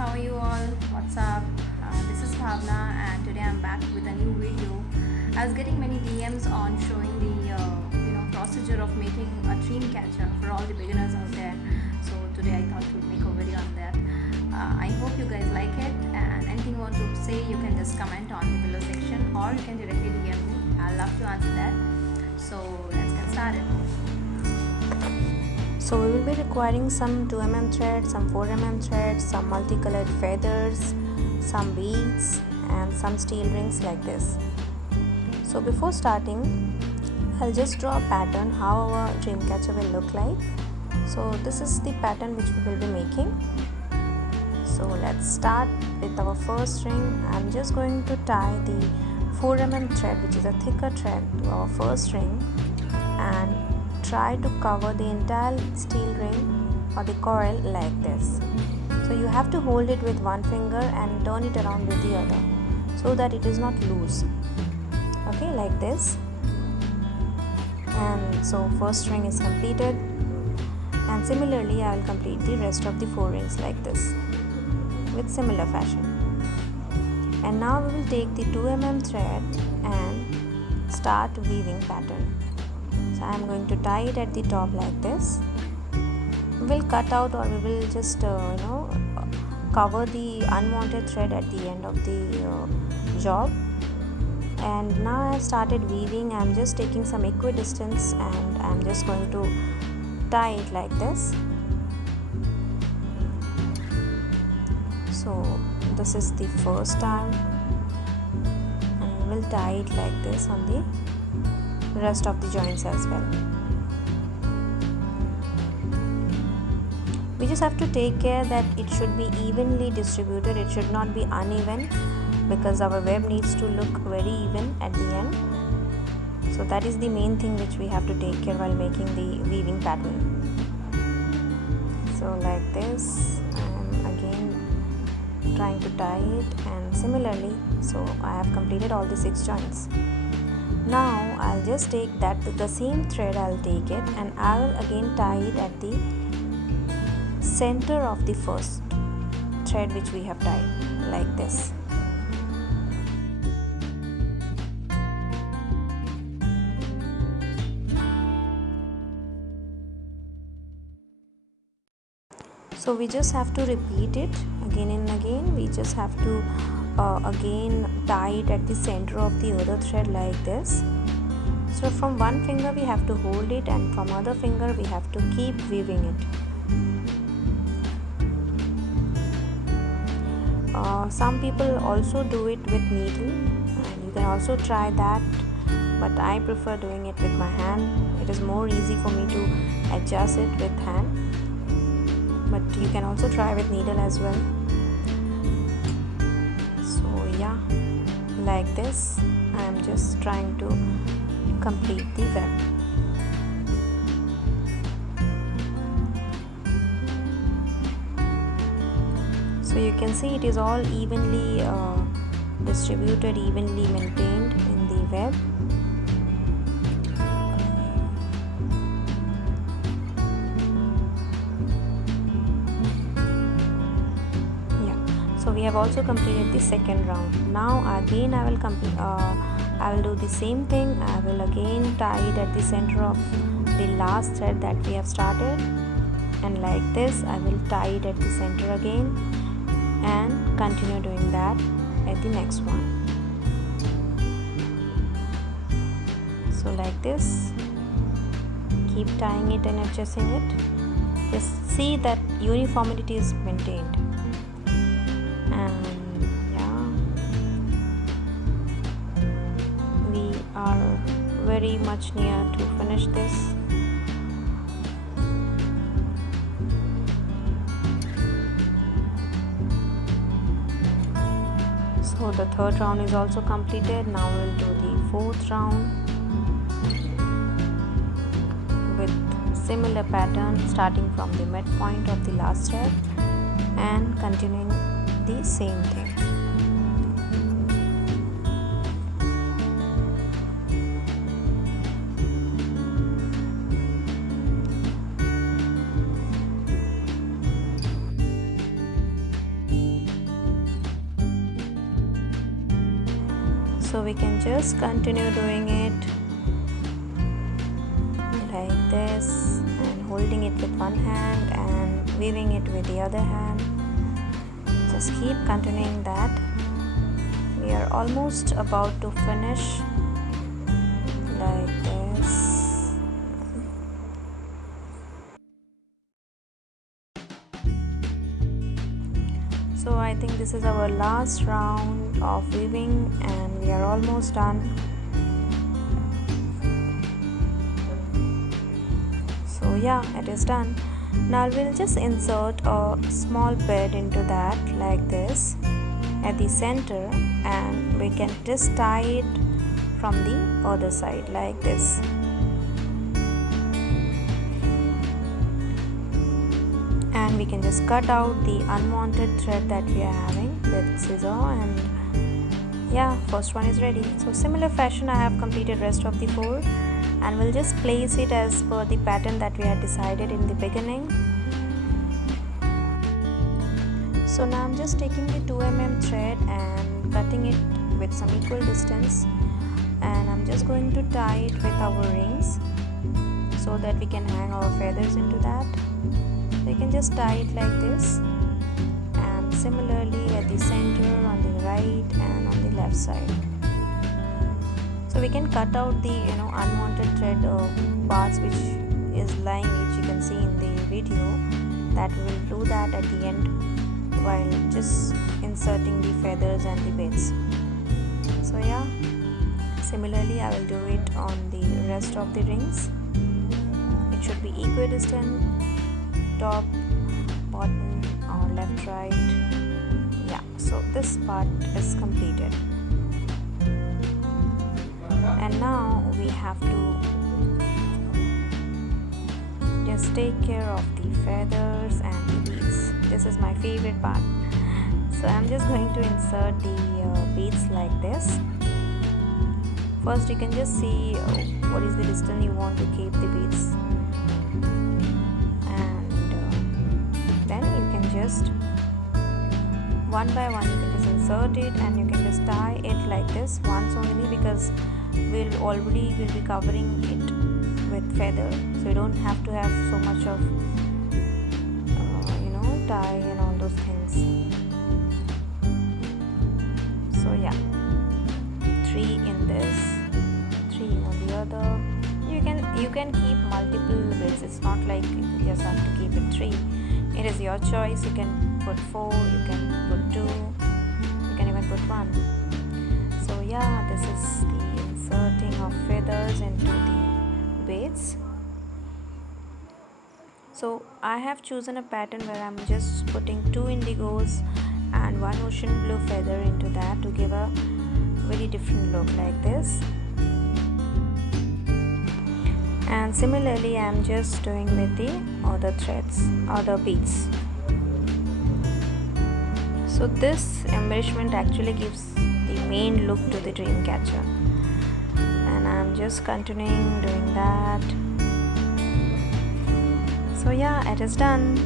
how are you all? What's up? This is Bhavna, and today I'm back with a new video. I was getting many DMs on showing the procedure of making a Dreamcatcher for all the beginners out there. So today I thought to make a video on that. I hope you guys like it, and anything you want to say you can just comment on the below section, or you can directly DM me. I'll love to answer that. So let's get started. So we will be requiring some 2mm thread, some 4mm thread, some multicolored feathers, some beads and some steel rings like this. So before starting, I'll just draw a pattern how our Dreamcatcher will look like. So this is the pattern which we will be making. So let's start with our first ring. I'm just going to tie the 4mm thread, which is a thicker thread, to our first ring and try to cover the entire steel ring or the coil like this. So you have to hold it with one finger and turn it around with the other so that it is not loose. Okay, like this. And so first ring is completed, and similarly I will complete the rest of the 4 rings like this with similar fashion. And now we will take the 2mm thread and start weaving pattern. So I am going to tie it at the top like this. We will cut out, or we will just cover the unwanted thread at the end of the job. And now I have started weaving. I am just taking some equidistance and I am just going to tie it like this. So this is the first time, and we will tie it like this on the rest of the joints as well. We just have to take care that it should be evenly distributed. It should not be uneven, because our web needs to look very even at the end. So that is the main thing which we have to take care while making the weaving pattern. So like this, I am again trying to tie it, and similarly, so I have completed all the 6 joints. Now I'll just take that with the same thread, I'll take it and I will again tie it at the center of the first thread which we have tied, like this. So we just have to repeat it again and again. We just have to again tie it at the center of the other thread like this. So from one finger we have to hold it, and from other finger we have to keep weaving it. Some people also do it with needle, and you can also try that, but I prefer doing it with my hand. It is more easy for me to adjust it with hand, but you can also try with needle as well. Yeah, like this I am just trying to complete the web. So you can see it is all evenly distributed, evenly maintained in the web. So we have also completed the second round. Now again I will do the same thing. I will again tie it at the center of the last thread that we have started, and like this I will tie it at the center again and continue doing that at the next one. So like this, keep tying it and adjusting it. Just see that uniformity is maintained. And yeah, we are very much near to finish this. So the third round is also completed. Now we'll do the fourth round with similar pattern, starting from the midpoint of the last thread and continuing the same thing. So we can just continue doing it like this and holding it with one hand and weaving it with the other hand. Just keep continuing that. We are almost about to finish like this. So I think this is our last round of weaving and we are almost done. So yeah, it is done. Now we'll just insert a small bead into that like this at the center, and we can just tie it from the other side like this. And we can just cut out the unwanted thread that we are having with scissor, and yeah, first one is ready. So similar fashion I have completed rest of the 4, and we'll just place it as per the pattern that we had decided in the beginning. So now I'm just taking the 2mm thread and cutting it with some equal distance, and I'm just going to tie it with our rings so that we can hang our feathers into that. We can just tie it like this, and similarly at the center, on the right and on the left side. So we can cut out the unwanted thread parts which is lying, which you can see in the video, that we will do that at the end while just inserting the feathers and the beads. So yeah, similarly I will do it on the rest of the rings. It should be equidistant, top, bottom or left, right. Yeah, so this part is completed. And now we have to just take care of the feathers and the beads. This is my favorite part. So I'm just going to insert the beads like this. First you can just see what is the distance you want to keep the beads, and then you can just one by one you can just insert it, and you can just tie it like this once only, because we'll be covering it with feather, so you don't have to have so much of tie and all those things. So yeah, 3 in this, 3 on the other. You can keep multiple beads. It's not like you just have to keep it 3. It is your choice. You can put 4, you can put 2, you can even put 1. So yeah, this is the inserting of feathers into the beads. So I have chosen a pattern where I'm just putting 2 indigos and 1 ocean blue feather into that to give a very different look like this. And similarly I'm just doing with the other threads, other beads. So this embellishment actually gives the main look to the Dreamcatcher, and I'm just continuing doing that. So yeah, it is done.